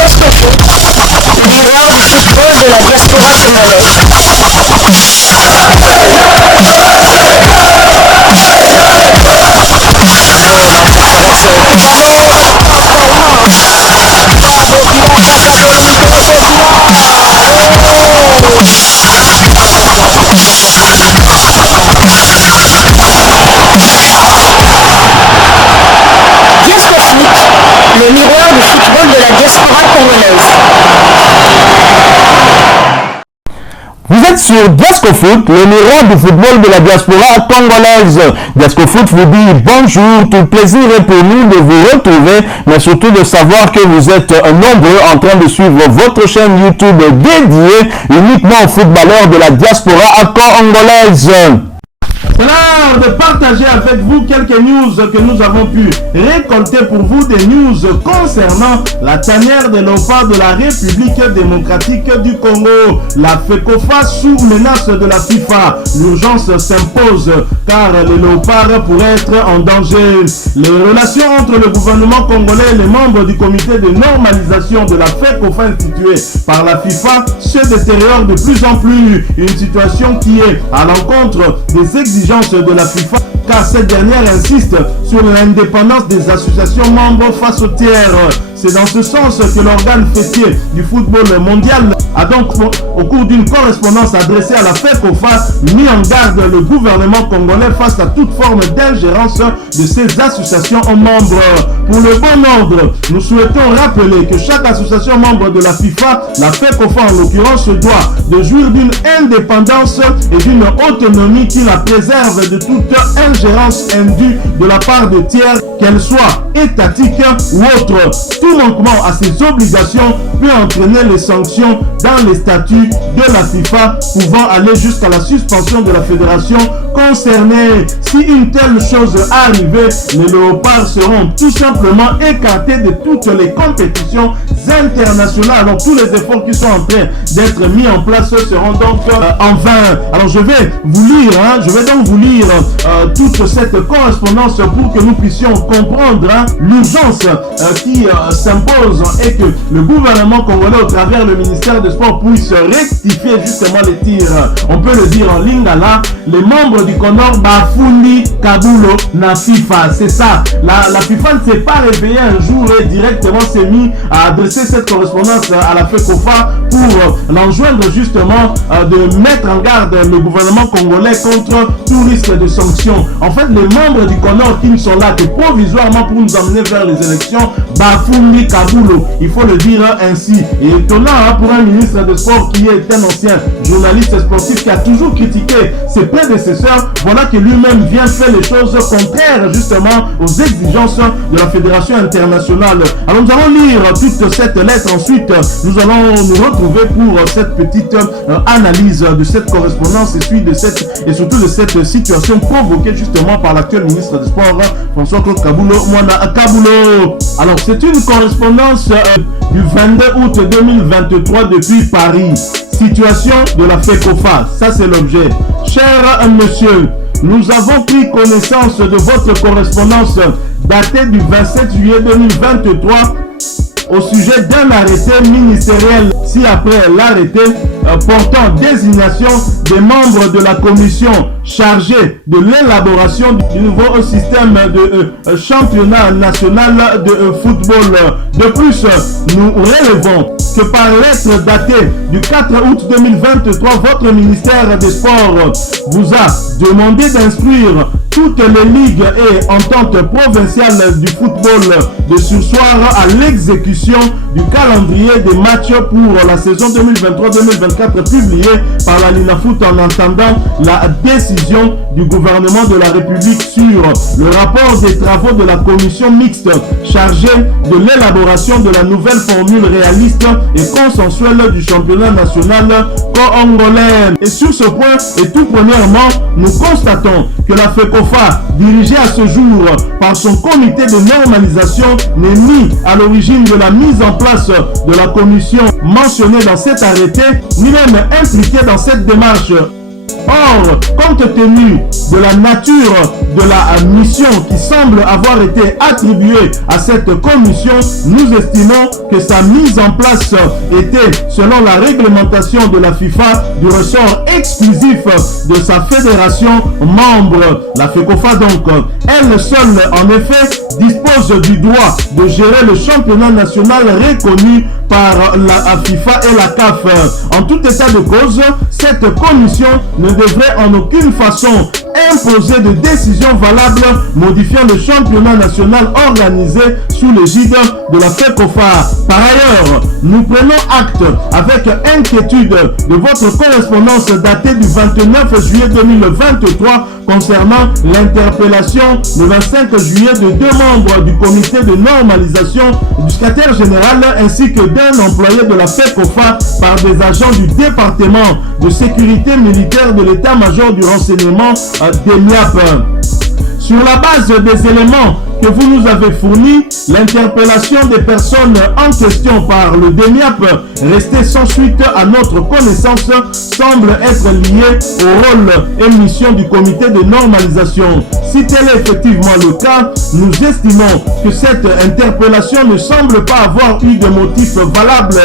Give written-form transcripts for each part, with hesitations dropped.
Diasco Foot, miroir du football de la diaspora congolaise. Diasco Foot, le miroir du football de la diaspora congolaise. Vous êtes sur Diasco Foot, le miroir du football de la diaspora congolaise. Diasco Foot vous dit bonjour, tout plaisir est pour nous de vous retrouver, mais surtout de savoir que vous êtes nombreux en train de suivre votre chaîne YouTube dédiée uniquement aux footballeurs de la diaspora congolaise. C'est l'heure de partager avec vous quelques news que nous avons pu récolter pour vous, des news concernant la tanière des léopards de la République démocratique du Congo. La FECOFA sous menace de la FIFA. L'urgence s'impose car les léopards pourraient être en danger. Les relations entre le gouvernement congolais et les membres du comité de normalisation de la FECOFA instituée par la FIFA se détériorent de plus en plus. Une situation qui est à l'encontre des exigences de la FIFA, car cette dernière insiste sur l'indépendance des associations membres face aux tiers. C'est dans ce sens que l'organe fêtier du football mondial a donc, au cours d'une correspondance adressée à la FECOFA, mis en garde le gouvernement congolais face à toute forme d'ingérence de ces associations membres. Pour le bon ordre, nous souhaitons rappeler que chaque association membre de la FIFA, la FECOFA en l'occurrence, se doit de jouir d'une indépendance et d'une autonomie qui la préserve de toute ingérence indue de la part de tiers, qu'elle soit étatique ou autre. Tout manquement à ces obligations peut entraîner les sanctions dans les statuts de la FIFA, pouvant aller jusqu'à la suspension de la fédération concernée. Si une telle chose arrivait, les léopards seront tout simplement écartés de toutes les compétitions internationales. Alors tous les efforts qui sont en train d'être mis en place seront donc en vain. Alors je vais donc vous lire toute cette correspondance pour que nous puissions comprendre l'urgence qui s'impose et que le gouvernement congolais au travers le ministère des Sports puisse rectifier justement les tirs. On peut le dire en lingala, les membres du CONOR Bafundi Kabulo na FIFA. C'est ça. La FIFA ne s'est pas réveillée un jour et directement s'est mis à adresser cette correspondance à la FECOFA pour l'enjoindre justement de mettre en garde le gouvernement congolais contre tout risque de sanctions. En fait, les membres du CONOR qui ne sont là que provisoirement pour nous emmener vers les élections, Bafundi Kabulo, il faut le dire ainsi. Et étonnant pour un ministre de sport qui est un ancien journaliste sportif qui a toujours critiqué ses prédécesseurs, voilà que lui-même vient faire les choses contraires justement aux exigences de la fédération internationale. Alors nous allons lire toute cette lettre, ensuite nous allons nous retrouver pour cette petite analyse de cette correspondance et surtout de cette situation provoquée justement par l'actuel ministre des Sports, François-Claude Kabulo Mwana Kabulo. Alors c'est une correspondance du 22 août 2023 depuis Paris. Situation de la FECOFA, ça c'est l'objet. Cher monsieur, nous avons pris connaissance de votre correspondance datée du 27 juillet 2023 au sujet d'un arrêté ministériel ci-après l'arrêté portant désignation des membres de la commission chargée de l'élaboration du nouveau système de championnat national de football. De plus, nous relevons que par lettre datée du 4 août 2023, votre ministère des Sports vous a demandé d'instruire toutes les ligues et ententes provinciales du football de sursoir à l'exécution du calendrier des matchs pour la saison 2023-2024 publié par la Linafoot en attendant la décision du gouvernement de la République sur le rapport des travaux de la commission mixte chargée de l'élaboration de la nouvelle formule réaliste et consensuelle du championnat national congolais. Et sur ce point, et tout premièrement, nous constatons que la FECOFA, dirigée à ce jour par son comité de normalisation, n'est ni à l'origine de la mise en place de la commission mentionnée dans cet arrêté, ni même impliquée dans cette démarche. Or, compte tenu de la nature de la mission qui semble avoir été attribuée à cette commission, nous estimons que sa mise en place était, selon la réglementation de la FIFA, du ressort exclusif de sa fédération membre, la FECOFA donc. Elle seule, en effet, dispose du droit de gérer le championnat national reconnu par la FIFA et la CAF. En tout état de cause, cette commission ne devrait en aucune façon imposer de décisions valables modifiant le championnat national organisé sous l'égide de la FECOFA. Par ailleurs, nous prenons acte avec inquiétude de votre correspondance datée du 29 juillet 2023 concernant l'interpellation le 25 juillet de deux membres du comité de normalisation du secrétaire général ainsi que d'un employé de la FECOFA par des agents du département de sécurité militaire de l'état-major du renseignement DEMIAP. Sur la base des éléments que vous nous avez fournis, l'interpellation des personnes en question par le DEMIAP, restée sans suite à notre connaissance, semble être liée au rôle et mission du comité de normalisation. Si tel est effectivement le cas, nous estimons que cette interpellation ne semble pas avoir eu de motif valable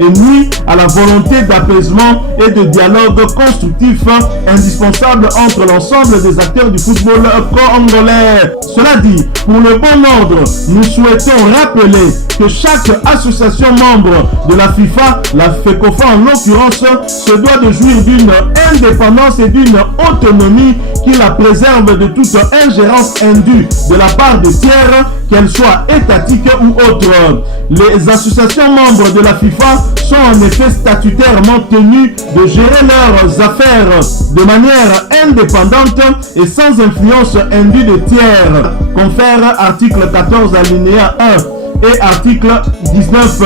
et nuit à la volonté d'apaisement et de dialogue constructif indispensable entre l'ensemble des acteurs du football congolais. Cela dit, pour le bon ordre, nous souhaitons rappeler que chaque association membre de la FIFA, la FECOFA en l'occurrence, se doit de jouir d'une indépendance et d'une autonomie qui la préserve de toute ingérence indue de la part de tiers, qu'elles soient étatiques ou autres. Les associations membres de la FIFA sont en effet statutairement tenues de gérer leurs affaires de manière indépendante et sans influence indue de tiers, confère article 14 alinéa 1 et article 19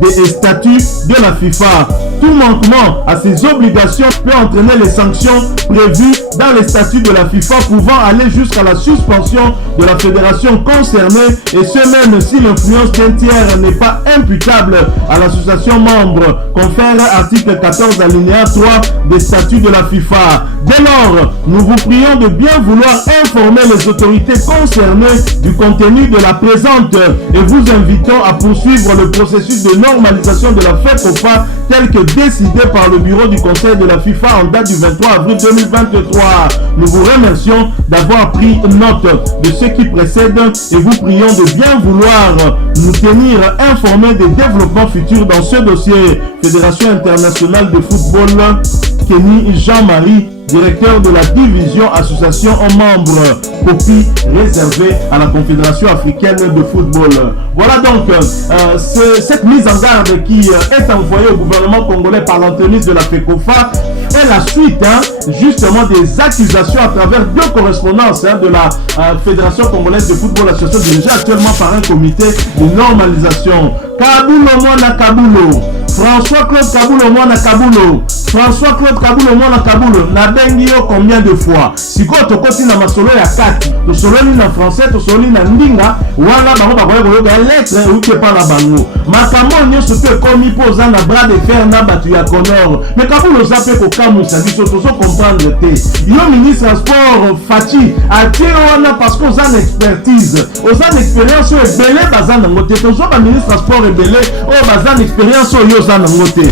des statuts de la FIFA. Tout manquement à ces obligations peut entraîner les sanctions prévues dans les statuts de la FIFA pouvant aller jusqu'à la suspension de la fédération concernée et ce même si l'influence d'un tiers n'est pas imputable à l'association membre, confère article 14 alinéa 3 des statuts de la FIFA. Dès lors, nous vous prions de bien vouloir informer les autorités concernées du contenu de la présente et vous invitons à poursuivre le processus de normalisation de la FECOFA tel que décidé par le bureau du conseil de la FIFA en date du 23 avril 2023. Nous vous remercions d'avoir pris note de ce qui précède et vous prions de bien vouloir nous tenir informés des développements futurs dans ce dossier. Fédération internationale de football, Kenny Jean-Marie, directeur de la division association en membres, copie réservée à la Confédération africaine de football. Voilà donc cette mise en garde qui est envoyée au gouvernement congolais par l'entremise de la FECOFA est la suite justement des accusations à travers deux correspondances de la Fédération congolaise de football, association dirigée actuellement par un comité de normalisation. Kabulo Mwana Kabulo, François-Claude Kabulo Mwana Kabulo, François-Claude Kabulo Mwana Kabulo, nabengi yo combien de fois? Siko tokoti na masolo ya kati, tosololi na français, tosololi na ndinga, wana bango bakoya koyoka lettre uke pa na bango. Makambo nyonso pe komi poza na bras de fer na batu ya Konor. Mais Kabulo zape ko kamusa biso tozo comprendre te. Yo ministre ya sport Fachi atie wana parce que oza na expertise, oza na expérience oyo ebele baza nango te. Tozo ba ministre ya sport ebele oyo baza na expérience oyo oza nango te.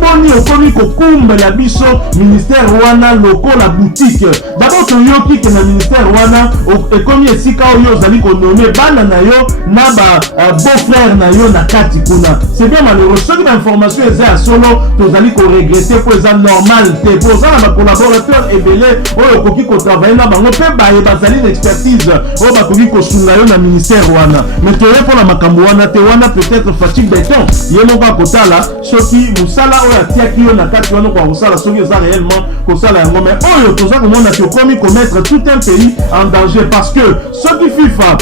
Boni okomi kokumbela biso ministère wana lokola boutique. D'abord toyoki ke na ministère wana ekomi esika oyo ozali konome bana na yo na ba beau-frère na yo na kati kuna. C'est bien malheureux. Soki ba information eza ya solo tozali ko regretter po eza normal te. Po za na ba collaborateur ebele oyo koki ko travailler na bango pe ba bazali na expertise oyo ba koki ko sunga yo na ministère wana. Mais toye pour la makambo wana te wana peut-être fatigue béton. Yemo ba kotala soki musala oyo atiaki yo na kati wana kwa kosala soki eza réellement kosala yango mais oyo toza komona tokomi commettre tout un pays en danger parce que soki FIFA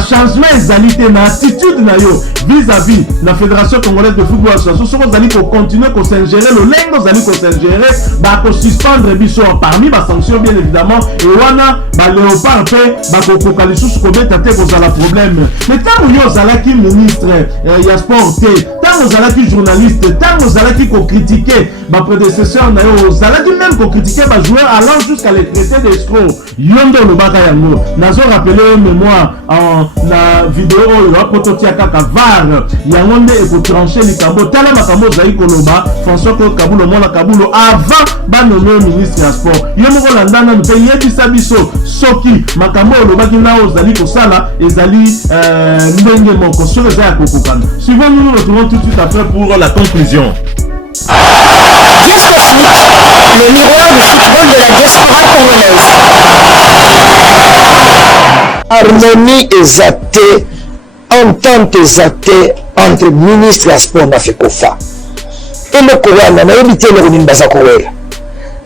changement ezali te na attitude na yo vis-à-vis la Fédération congolaise de football association soki ozali continuer s'ingérer lolenge ozali s'ingérer suspendre biso parmi sanctions bien évidemment et wana léopard pe bakokoka lisusu kobeta te kozala problème mais ntango yo ozalaki ministre ya sport te tant ozalaki journaliste, tant ozalaki ko critiquer ma prédécesseur na yo, ozalaki même ko critiquer ba joueur allant jusqu'à les traiter d'escrocs. Yondo lobaka yango. Nazo rappeler mémoire en la vidéo oyo apototia kaka var. Yango nde eko trancher likambo tala makambo zai koloba François Claude Kabulo mona Kabulo avant ba nommer ministre ya sport. Yo moko landana mpe yebisa biso soki makambo olobaki na ozali kosala ezali ndenge moko sur les airs kokokana. Suivons nous retrouvons tout de suite après pour la conclusion. Diasco Foot, le miroir du football de la diaspora congolaise. Harmonie exatée, entente exatée entre ministre ya sport na FECOFA. eloko wana nayebi te eloko nini baza kowela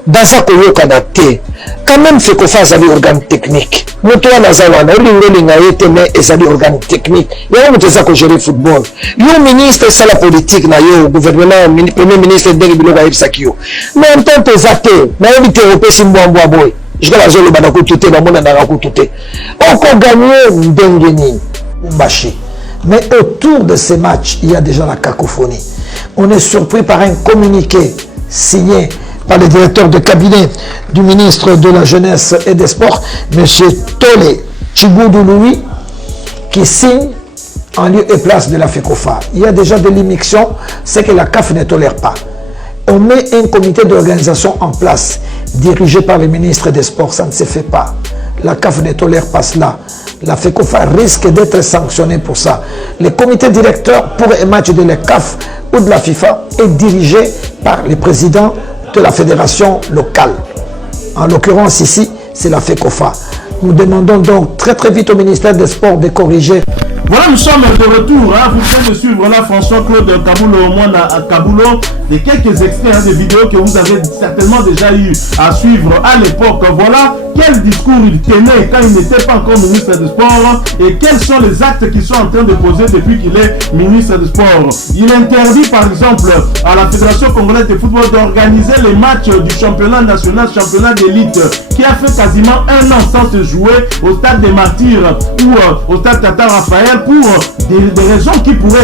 baza koyokana te quand même FECOFA azali organe technique moto wana aza wana olingolinga ye te mais ezali organe technique yango moto eza kogere football yo ministre esala politique na yo gouvernement premier ministre ndenge biloko ayebisaki yo mais entente eza te nayebi te opesi mbwambwa boye jusqu'à bazoloba na kutu te bamonanaka kutu te okoganye ndenge nini umbashi. Mais autour de ces matchs, il y a déjà la cacophonie. On est surpris par un communiqué signé par le directeur de cabinet du ministre de la Jeunesse et des Sports, M. Tole Chiboudou Louis, qui signe en lieu et place de la FECOFA. Il y a déjà de l'immixtion, c'est que la CAF ne tolère pas. On met un comité d'organisation en place, dirigé par le ministre des Sports, ça ne se fait pas. La CAF ne tolère pas cela. La FECOFA risque d'être sanctionnée pour ça. Le comité directeur pour un match de la CAF ou de la FIFA est dirigé par le président de la fédération locale. En l'occurrence ici, c'est la FECOFA. Nous demandons donc très vite au ministère des Sports de corriger. Voilà, nous sommes de retour. Hein. Vous pouvez suivre là François-Claude Kabulo, au moins à Kabulo, et quelques extraits des vidéos que vous avez certainement déjà eu à suivre à l'époque. Voilà quel discours il tenait quand il n'était pas encore ministre des Sports et quels sont les actes qu'il sont en train de poser depuis qu'il est ministre des Sports. Il interdit par exemple à la Fédération congolaise de football d'organiser les matchs du championnat national, championnat d'élite, qui a fait quasiment un an sans se jouer au stade des Martyrs ou au stade Tata Raphaël pour des raisons qui pourraient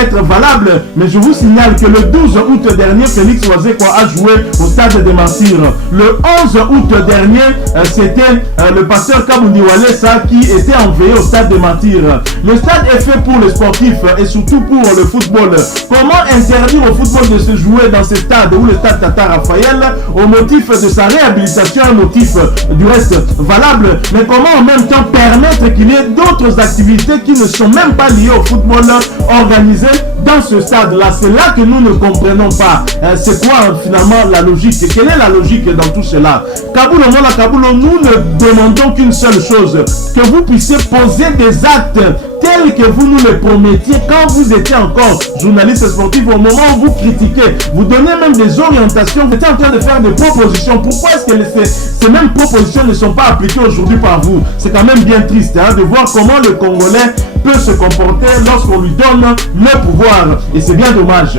être valables. Mais je vous signale que le 12 août dernier, Félix Oazekwa a joué au stade des Martyrs. Le 11 août dernier, c'était le pasteur Kabundi Walesa qui était envoyé au stade des Martyrs. Le stade est fait pour les sportifs et surtout pour le football. Comment interdire au football de se jouer dans ce stade ou le stade Tata Raphaël au motif de sa réhabilitation, un motif du reste valable, mais comment en même temps permettre qu'il y ait d'autres activités qui ne sont même pas liées au football organisé dans ce stade-là? C'est là que nous ne comprenons pas. C'est quoi finalement la logique? Quelle est la logique dans tout cela? Kabulo, Mona Kabulo, nous ne demandons qu'une seule chose, que vous puissiez poser des actes tels que vous nous les promettiez quand vous étiez encore journaliste sportif. Au moment où vous critiquez, vous donnez même des orientations, vous étiez en train de faire des propositions. Pourquoi est-ce que ces mêmes propositions ne sont pas appliquées aujourd'hui par vous? C'est quand même bien triste de voir comment le Congolais peut se comporter lorsqu'on lui donne le pouvoir, et c'est bien dommage.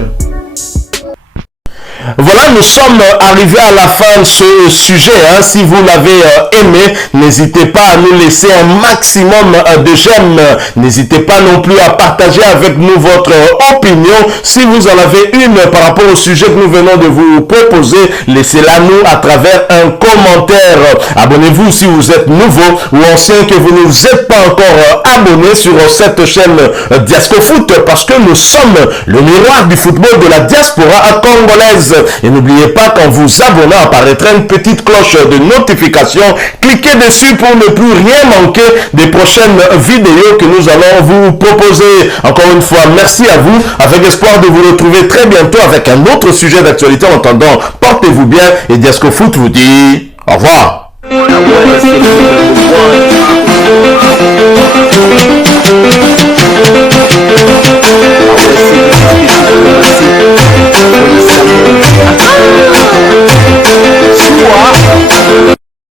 Voilà, nous sommes arrivés à la fin de ce sujet. Si vous l'avez aimé, n'hésitez pas à nous laisser un maximum de j'aime. N'hésitez pas non plus à partager avec nous votre opinion. Si vous en avez une par rapport au sujet que nous venons de vous proposer, laissez-la nous à travers un commentaire. Abonnez-vous si vous êtes nouveau ou ancien, que vous ne vous êtes pas encore abonné sur cette chaîne Diasco Foot, parce que nous sommes le miroir du football de la diaspora congolaise. Et n'oubliez pas qu'en vous abonnant apparaîtra une petite cloche de notification. Cliquez dessus pour ne plus rien manquer des prochaines vidéos que nous allons vous proposer. Encore une fois, merci à vous, avec espoir de vous retrouver très bientôt avec un autre sujet d'actualité. En attendant, portez-vous bien et Diasco Foot vous dit au revoir.